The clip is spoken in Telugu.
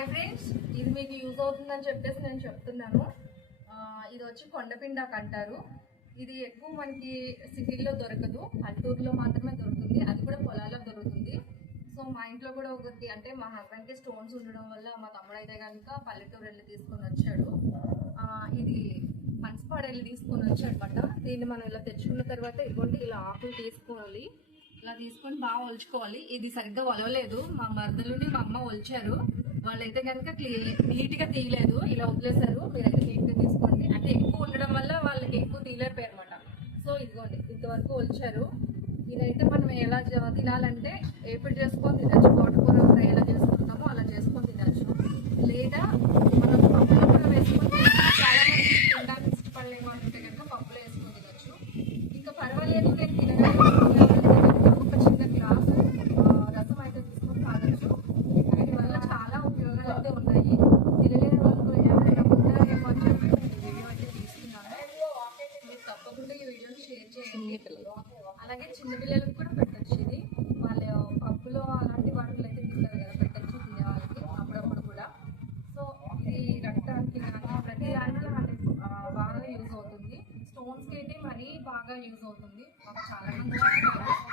హాయ్ ఫ్రెండ్స్, ఇది మీకు యూజ్ అవుతుందని చెప్పేసి నేను చెప్తున్నాను. ఇది వచ్చి కొండపిండాకు అంటారు. ఇది ఎక్కువ మనకి సిటీల్లో దొరకదు, పల్లెటూరులో మాత్రమే దొరుకుతుంది. అది కూడా పొలాల్లో దొరుకుతుంది. సో మా ఇంట్లో కూడా ఒకటి, అంటే మా హస్బెండ్కి స్టోన్స్ ఉండడం వల్ల మా తమ్ముడు అయితే కనుక పల్లెటూరు వెళ్ళి తీసుకొని వచ్చాడు. ఇది పనసపాడు వెళ్ళి తీసుకొని వచ్చాడు అనమాట. దీన్ని మనం ఇలా తెచ్చుకున్న తర్వాత ఇదిగోండి ఇలా ఆకులు తీసుకోవాలి. ఇలా తీసుకొని బాగా ఒలుచుకోవాలి. ఇది సరిగ్గా ఒలవలేదు, మా మరదలుని మా అమ్మ ఒలిచారు. వాళ్ళైతే కనుక నీట్గా తీయలేదు, ఇలా వదిలేశారు. మీరైతే నీట్గా తీసుకోండి. అంటే ఎక్కువ ఉండడం వల్ల వాళ్ళకి ఎక్కువ తీయలేకపోయారు అనమాట. సో ఇదిగోండి ఇంతవరకు ఒలిచారు. ఇదైతే మనం ఎలా తినాలంటే ఏపిడి చేసుకొని తినచ్చు. తోటకూర ఫ్రై ఎలా చేసుకుంటామో అలా చేసుకొని తినచ్చు. లేదా మనం పప్పులో కూడా వేసుకొని చాలా మంది తినడానికి ఇష్టపడలేము అంటే కనుక పప్పులో వేసుకొని తినచ్చు. ఇంకా పర్వాలేదు, నేను తినగలను ఒక చిన్న గ్లాసు రసం అయితే తీసుకొని తాగొచ్చు. దీని వల్ల చాలా ఉపయోగాలు అయితే ఉన్నాయి. తినలేని వాళ్ళు ఎవరైనా ఉంటారేమో అని చెప్పి నేను వీడియో అయితే తీసుకున్నాను. మీరు తప్పకుండా ఈ వీడియోని షేర్ చేయండి. అలాగే చిన్నపిల్లలకు కూడా పెట్టచ్చు. ఇది వాళ్ళ పప్పులో అలాంటి వాటిలో అయితే తింటారు కదా, పెట్టచ్చు తినే వాళ్ళకి అప్పుడప్పుడు కూడా. సో ఇది రక్తానికి కానీ ప్రతి దానికి మనకి బాగా యూజ్ అవుతుంది. స్టోన్స్కి అయితే మరీ బాగా యూజ్ అవుతుంది. మాకు చాలా మంది